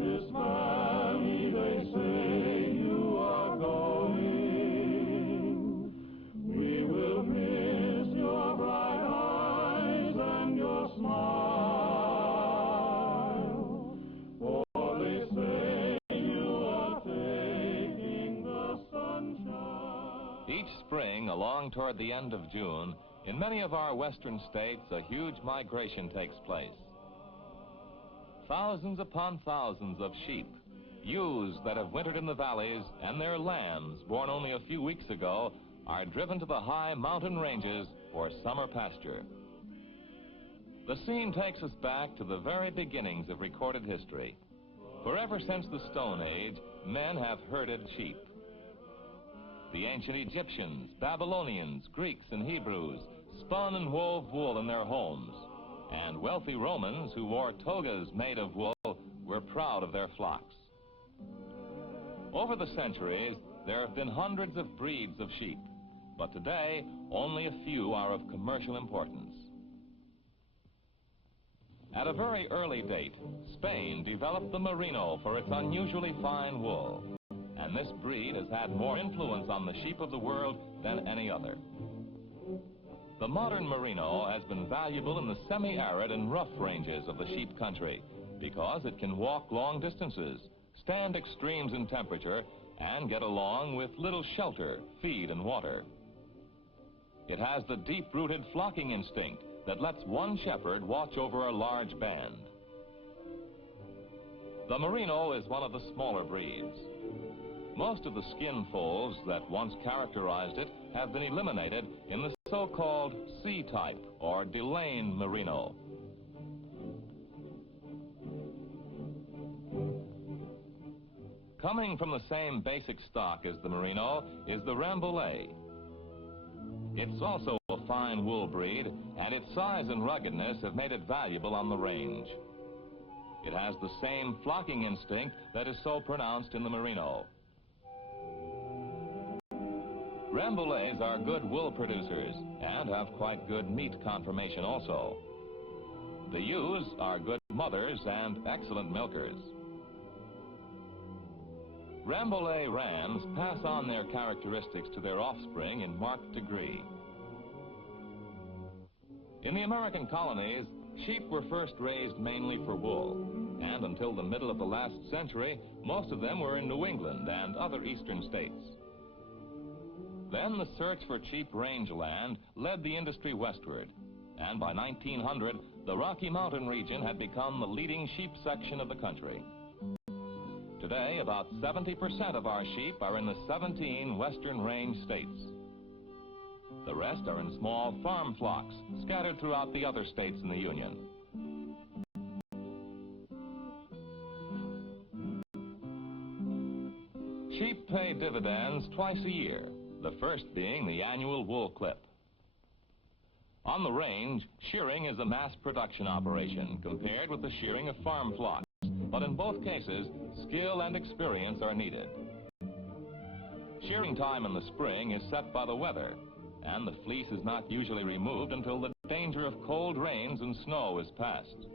this valley they say you are going. We will miss your bright eyes and your smile, for they say you are taking the sunshine. Each spring, along toward the end of June, in many of our western states, a huge migration takes place. Thousands upon thousands of sheep, ewes that have wintered in the valleys, and their lambs, born only a few weeks ago, are driven to the high mountain ranges for summer pasture. The scene takes us back to the very beginnings of recorded history. For ever since the Stone Age, men have herded sheep. The ancient Egyptians, Babylonians, Greeks, and Hebrews spun and wove wool in their homes, and wealthy Romans who wore togas made of wool were proud of their flocks. Over the centuries, there have been hundreds of breeds of sheep, but today only a few are of commercial importance. At a very early date, Spain developed the merino for its unusually fine wool, and this breed has had more influence on the sheep of the world than any other. The modern merino has been valuable in the semi-arid and rough ranges of the sheep country because it can walk long distances, stand extremes in temperature, and get along with little shelter, feed, and water. It has the deep-rooted flocking instinct that lets one shepherd watch over a large band. The merino is one of the smaller breeds. Most of the skin folds that once characterized it have been eliminated in the so-called C-type or Delane merino. Coming from the same basic stock as the merino is the Rambouillet. It's also a fine wool breed, and its size and ruggedness have made it valuable on the range. It has the same flocking instinct that is so pronounced in the merino. Rambouillets are good wool producers and have quite good meat conformation also. The ewes are good mothers and excellent milkers. Rambouillet rams pass on their characteristics to their offspring in marked degree. In the American colonies, sheep were first raised mainly for wool, and until the middle of the last century, most of them were in New England and other eastern states. Then the search for cheap rangeland led the industry westward, and by 1900, the Rocky Mountain region had become the leading sheep section of the country. Today, about 70% of our sheep are in the 17 western range states. The rest are in small farm flocks scattered throughout the other states in the Union. Sheep pay dividends twice a year, the first being the annual wool clip. On the range, shearing is a mass production operation compared with the shearing of farm flocks, but in both cases, skill and experience are needed. Shearing time in the spring is set by the weather, and the fleece is not usually removed until the danger of cold rains and snow is past.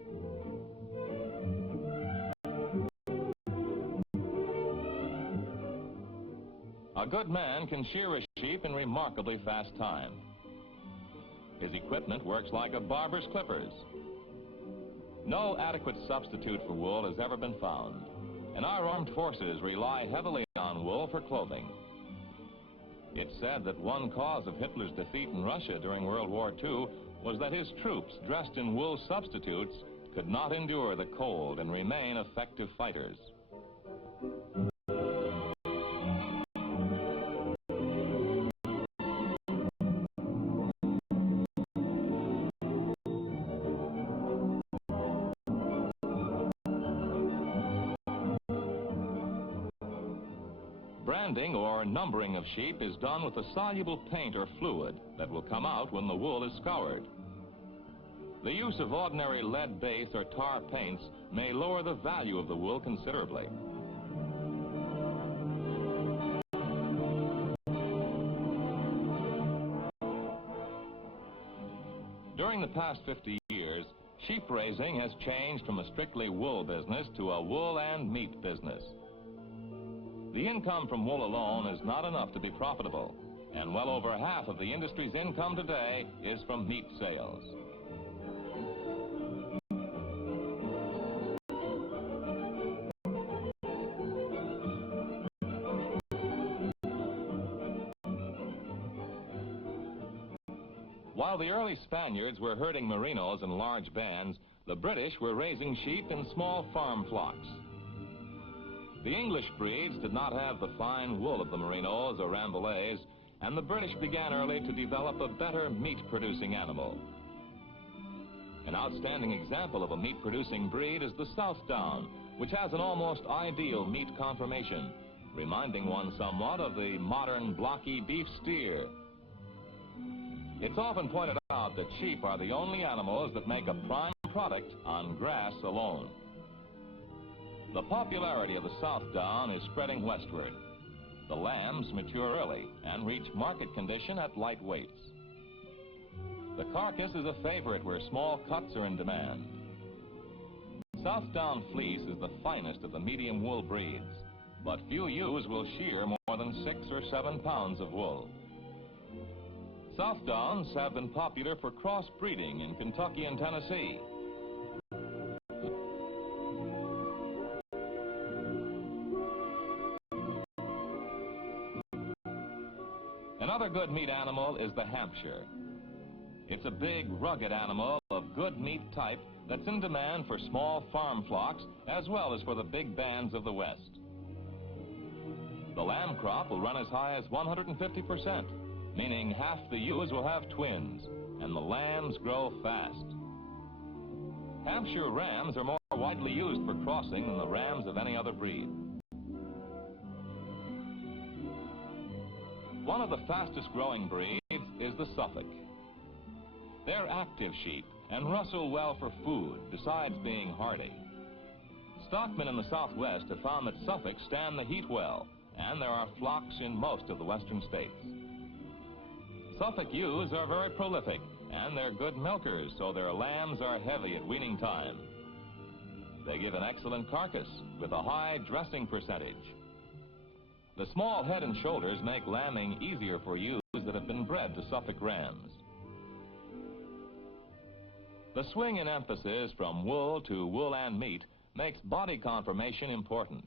A good man can shear a sheep in remarkably fast time. His equipment works like a barber's clippers. No adequate substitute for wool has ever been found, and our armed forces rely heavily on wool for clothing. It's said that one cause of Hitler's defeat in Russia during World War II was that his troops, dressed in wool substitutes, could not endure the cold and remain effective fighters. Branding or numbering of sheep is done with a soluble paint or fluid that will come out when the wool is scoured. The use of ordinary lead base or tar paints may lower the value of the wool considerably. During the past 50 years, sheep raising has changed from a strictly wool business to a wool and meat business. The income from wool alone is not enough to be profitable, and well over half of the industry's income today is from meat sales. While the early Spaniards were herding merinos in large bands, the British were raising sheep in small farm flocks. The English breeds did not have the fine wool of the merinos or Rambouillets, and the British began early to develop a better meat-producing animal. An outstanding example of a meat-producing breed is the Southdown, which has an almost ideal meat conformation, reminding one somewhat of the modern blocky beef steer. It's often pointed out that sheep are the only animals that make a prime product on grass alone. The popularity of the Southdown is spreading westward. The lambs mature early and reach market condition at light weights. The carcass is a favorite where small cuts are in demand. Southdown fleece is the finest of the medium wool breeds, but few ewes will shear more than 6 or 7 pounds of wool. Southdowns have been popular for crossbreeding in Kentucky and Tennessee. Another good meat animal is the Hampshire. It's a big, rugged animal of good meat type that's in demand for small farm flocks as well as for the big bands of the West. The lamb crop will run as high as 150%. Meaning half the ewes will have twins, and the lambs grow fast. Hampshire rams are more widely used for crossing than the rams of any other breed. One of the fastest growing breeds is the Suffolk. They're active sheep and rustle well for food, besides being hardy. Stockmen in the Southwest have found that Suffolks stand the heat well, and there are flocks in most of the western states. Suffolk ewes are very prolific, and they're good milkers, so their lambs are heavy at weaning time. They give an excellent carcass with a high dressing percentage. The small head and shoulders make lambing easier for ewes that have been bred to Suffolk rams. The swing in emphasis from wool to wool and meat makes body conformation important.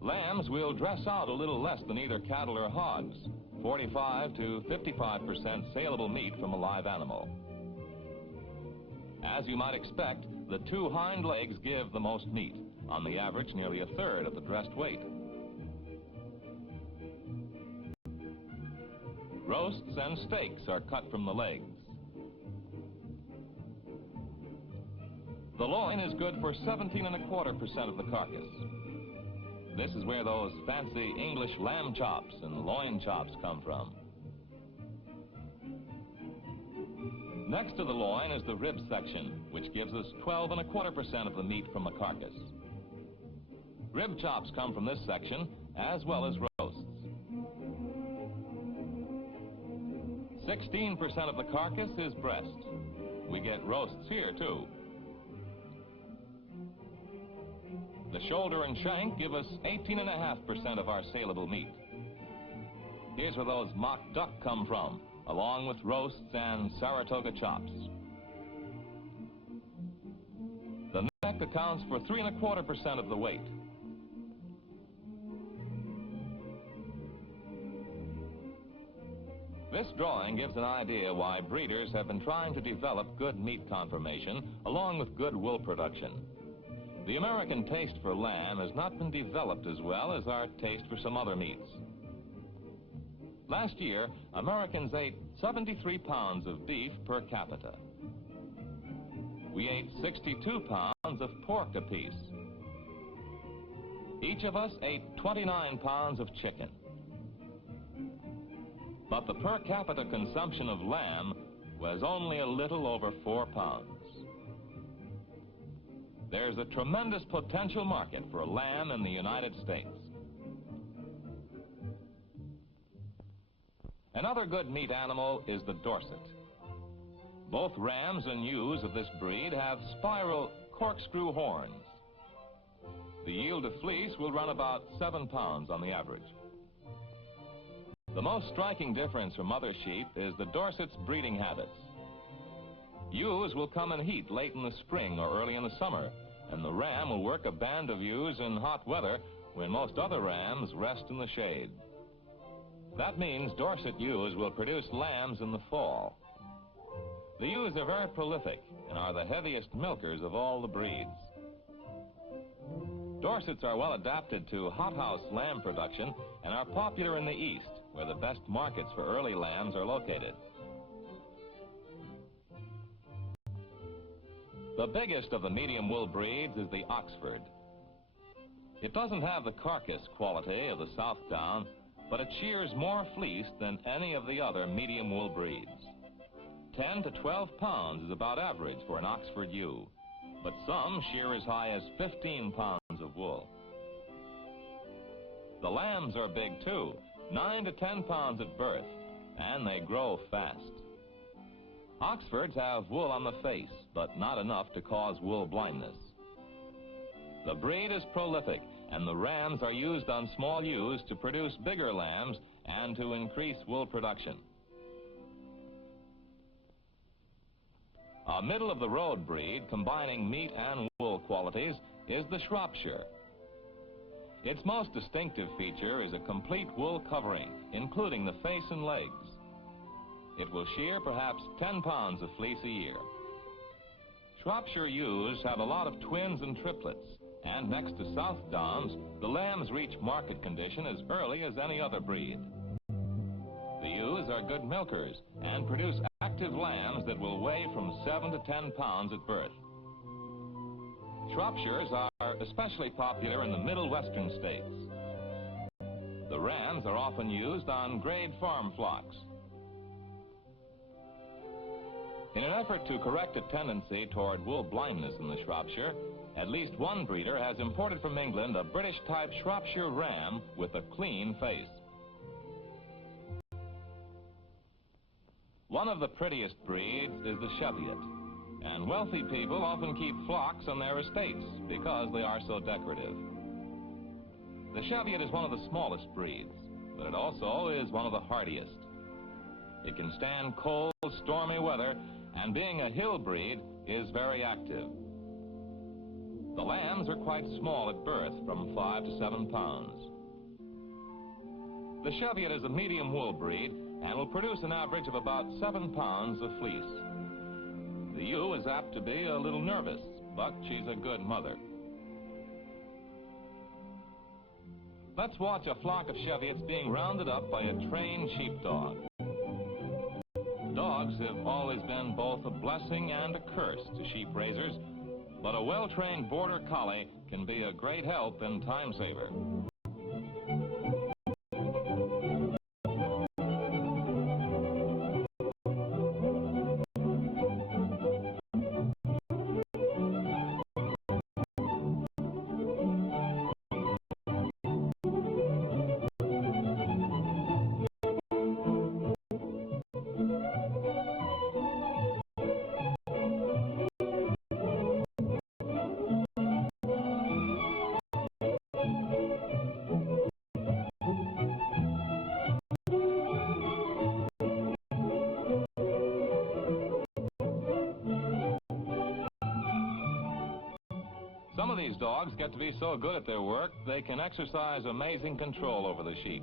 Lambs will dress out a little less than either cattle or hogs, 45 to 55% saleable meat from a live animal. As you might expect, the 2 hind legs give the most meat, on the average nearly a third of the dressed weight. Roasts and steaks are cut from the legs. The loin is good for 17.25% of the carcass. This is where those fancy English lamb chops and loin chops come from. Next to the loin is the rib section, which gives us 12.25% of the meat from a carcass. Rib chops come from this section, as well as roasts. 16% of the carcass is breast. We get roasts here, too. The shoulder and shank give us 18.5% of our saleable meat. Here's where those mock duck come from, along with roasts and Saratoga chops. The neck accounts for 3.25% of the weight. This drawing gives an idea why breeders have been trying to develop good meat conformation along with good wool production. The American taste for lamb has not been developed as well as our taste for some other meats. Last year, Americans ate 73 pounds of beef per capita. We ate 62 pounds of pork apiece. Each of us ate 29 pounds of chicken. But the per capita consumption of lamb was only a little over 4 pounds. There's a tremendous potential market for lamb in the United States. Another good meat animal is the Dorset. Both rams and ewes of this breed have spiral corkscrew horns. The yield of fleece will run about 7 pounds on the average. The most striking difference from other sheep is the Dorset's breeding habits. Ewes will come in heat late in the spring or early in the summer, and the ram will work a band of ewes in hot weather when most other rams rest in the shade. That means Dorset ewes will produce lambs in the fall. The ewes are very prolific and are the heaviest milkers of all the breeds. Dorsets are well adapted to hothouse lamb production and are popular in the East, where the best markets for early lambs are located. The biggest of the medium wool breeds is the Oxford. It doesn't have the carcass quality of the Southdown, but it shears more fleece than any of the other medium wool breeds. 10 to 12 pounds is about average for an Oxford ewe, but some shear as high as 15 pounds of wool. The lambs are big too, 9 to 10 pounds at birth, and they grow fast. Oxfords have wool on the face, but not enough to cause wool blindness. The breed is prolific, and the rams are used on small ewes to produce bigger lambs and to increase wool production. A middle-of-the-road breed combining meat and wool qualities is the Shropshire. Its most distinctive feature is a complete wool covering, including the face and legs. It will shear perhaps 10 pounds of fleece a year. Shropshire ewes have a lot of twins and triplets, and next to Southdowns, the lambs reach market condition as early as any other breed. The ewes are good milkers and produce active lambs that will weigh from 7 to 10 pounds at birth. Shropshires are especially popular in the Middle Western states. The rams are often used on grade farm flocks. In an effort to correct a tendency toward wool blindness in the Shropshire, at least one breeder has imported from England a British-type Shropshire ram with a clean face. One of the prettiest breeds is the Cheviot, and wealthy people often keep flocks on their estates because they are so decorative. The Cheviot is one of the smallest breeds, but it also is one of the hardiest. It can stand cold, stormy weather, and being a hill breed, is very active. The lambs are quite small at birth, from 5 to 7 pounds. The Cheviot is a medium wool breed and will produce an average of about 7 pounds of fleece. The ewe is apt to be a little nervous, but she's a good mother. Let's watch a flock of Cheviots being rounded up by a trained sheepdog. Dogs have always been both a blessing and a curse to sheep raisers, but a well-trained border collie can be a great help and time saver. Some of these dogs get to be so good at their work, they can exercise amazing control over the sheep.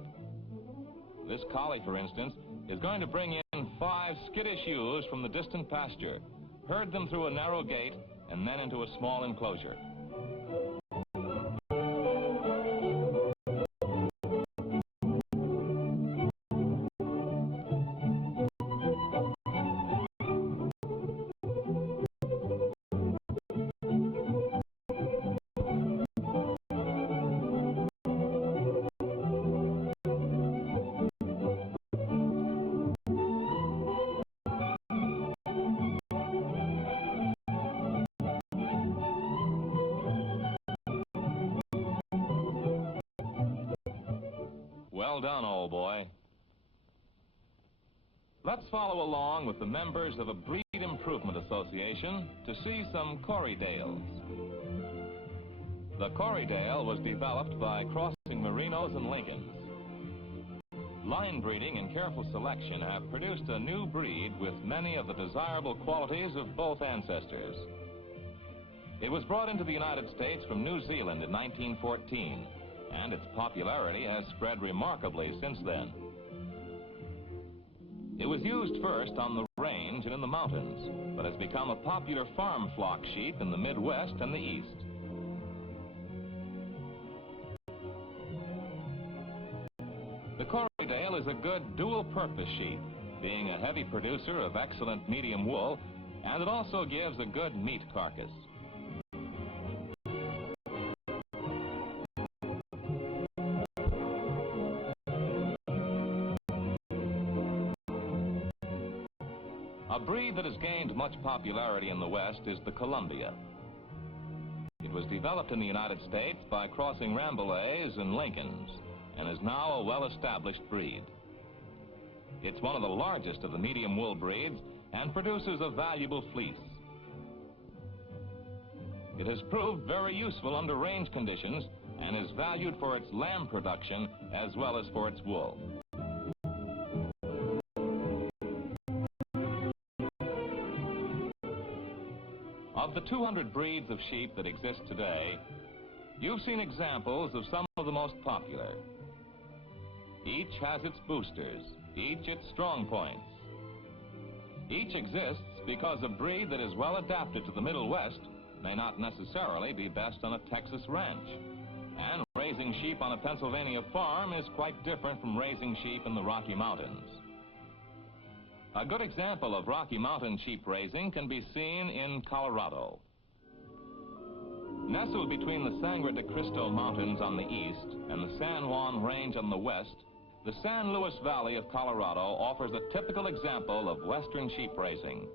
This collie, for instance, is going to bring in 5 skittish ewes from the distant pasture, herd them through a narrow gate, and then into a small enclosure. Well done, old boy. Let's follow along with the members of a Breed Improvement Association to see some Corriedales. The Corriedale was developed by crossing Merinos and Lincolns. Line breeding and careful selection have produced a new breed with many of the desirable qualities of both ancestors. It was brought into the United States from New Zealand in 1914, and its popularity has spread remarkably since then. It was used first on the range and in the mountains, but has become a popular farm flock sheep in the Midwest and the East. The Corriedale is a good dual-purpose sheep, being a heavy producer of excellent medium wool, and it also gives a good meat carcass. A breed that has gained much popularity in the West is the Columbia. It was developed in the United States by crossing Rambouillets and Lincolns, and is now a well-established breed. It's one of the largest of the medium wool breeds and produces a valuable fleece. It has proved very useful under range conditions and is valued for its lamb production as well as for its wool. Of the 200 breeds of sheep that exist today, you've seen examples of some of the most popular. Each has its boosters, each its strong points. Each exists because a breed that is well adapted to the Middle West may not necessarily be best on a Texas ranch. And raising sheep on a Pennsylvania farm is quite different from raising sheep in the Rocky Mountains. A good example of Rocky Mountain sheep raising can be seen in Colorado. Nestled between the Sangre de Cristo Mountains on the east and the San Juan Range on the west, the San Luis Valley of Colorado offers a typical example of western sheep raising.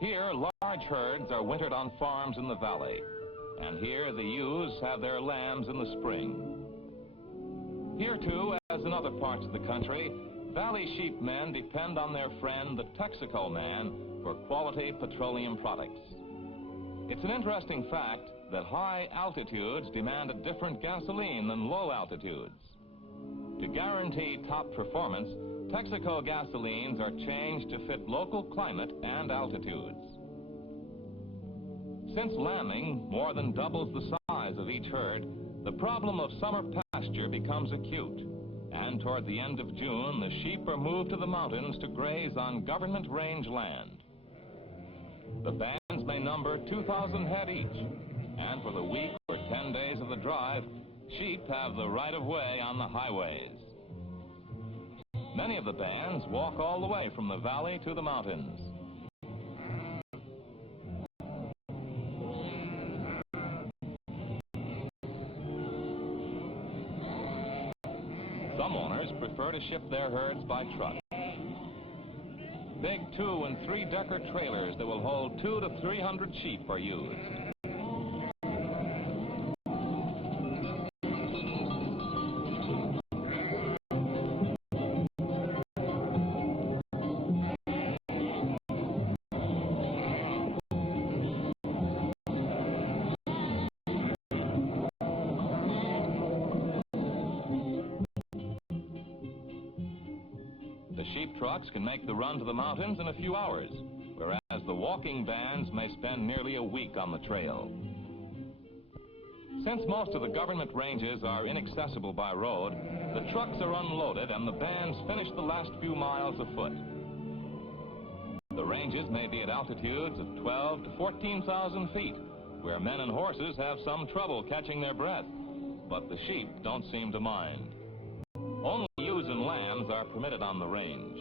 Here, large herds are wintered on farms in the valley, and here the ewes have their lambs in the spring. Here, too, as in other parts of the country, valley sheep men depend on their friend, the Texaco man, for quality petroleum products. It's an interesting fact that high altitudes demand a different gasoline than low altitudes. To guarantee top performance, Texaco gasolines are changed to fit local climate and altitudes. Since lambing more than doubles the size of each herd, the problem of summer pasture becomes acute. And toward the end of June, the sheep are moved to the mountains to graze on government range land. The bands may number 2,000 head each, and for the week or 10 days of the drive, sheep have the right-of-way on the highways. Many of the bands walk all the way from the valley to the mountains. Some owners prefer to ship their herds by truck. Big 2- and 3-decker trailers that will hold 200 to 300 sheep are used. The sheep trucks can make the run to the mountains in a few hours, whereas the walking bands may spend nearly a week on the trail. Since most of the government ranges are inaccessible by road, the trucks are unloaded and the bands finish the last few miles afoot. The ranges may be at altitudes of 12 to 14,000 feet, where men and horses have some trouble catching their breath, but the sheep don't seem to mind. Only ewes and lambs are permitted on the range.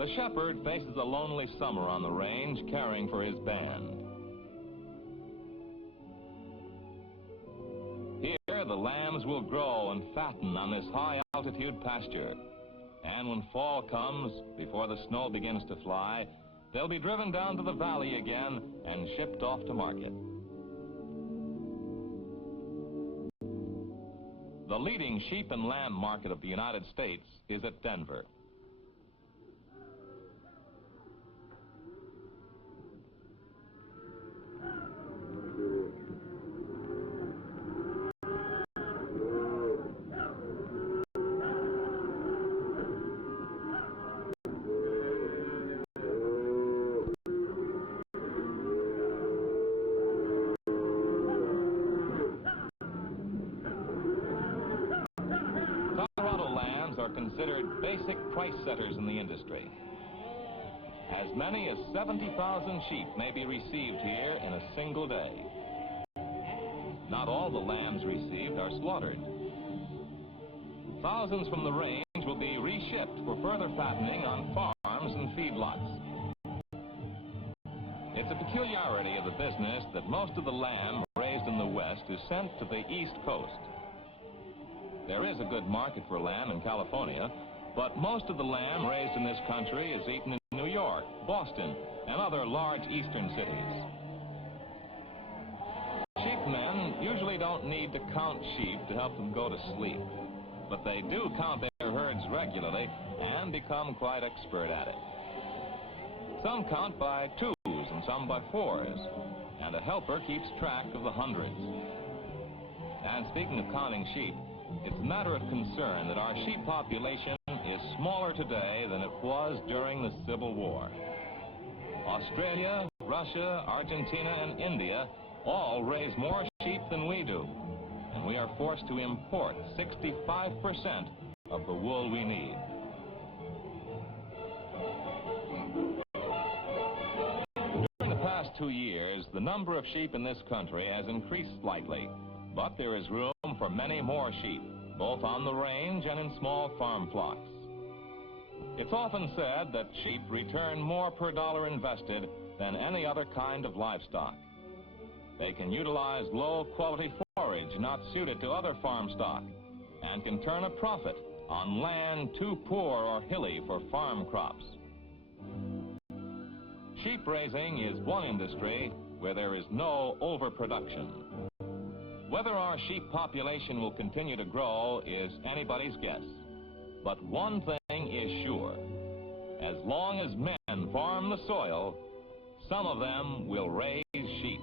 The shepherd faces a lonely summer on the range, caring for his band. Here, the lambs will grow and fatten on this high-altitude pasture. And when fall comes, before the snow begins to fly, they'll be driven down to the valley again and shipped off to market. The leading sheep and lamb market of the United States is at Denver. Considered basic price setters in the industry. As many as 70,000 sheep may be received here in a single day. Not all the lambs received are slaughtered. Thousands from the range will be reshipped for further fattening on farms and feedlots. It's a peculiarity of the business that most of the lamb raised in the West is sent to the East Coast. There is a good market for lamb in California, but most of the lamb raised in this country is eaten in New York, Boston, and other large eastern cities. Sheepmen usually don't need to count sheep to help them go to sleep, but they do count their herds regularly and become quite expert at it. Some count by twos and some by fours, and a helper keeps track of the hundreds. And speaking of counting sheep, it's a matter of concern that our sheep population is smaller today than it was during the Civil War. Australia, Russia, Argentina, and India all raise more sheep than we do, and we are forced to import 65% of the wool we need. During the past 2 years, the number of sheep in this country has increased slightly, but there is room for many more sheep, both on the range and in small farm flocks. It's often said that sheep return more per dollar invested than any other kind of livestock. They can utilize low-quality forage not suited to other farm stock and can turn a profit on land too poor or hilly for farm crops. Sheep raising is one industry where there is no overproduction. Whether our sheep population will continue to grow is anybody's guess. But one thing is sure. As long as men farm the soil, some of them will raise sheep.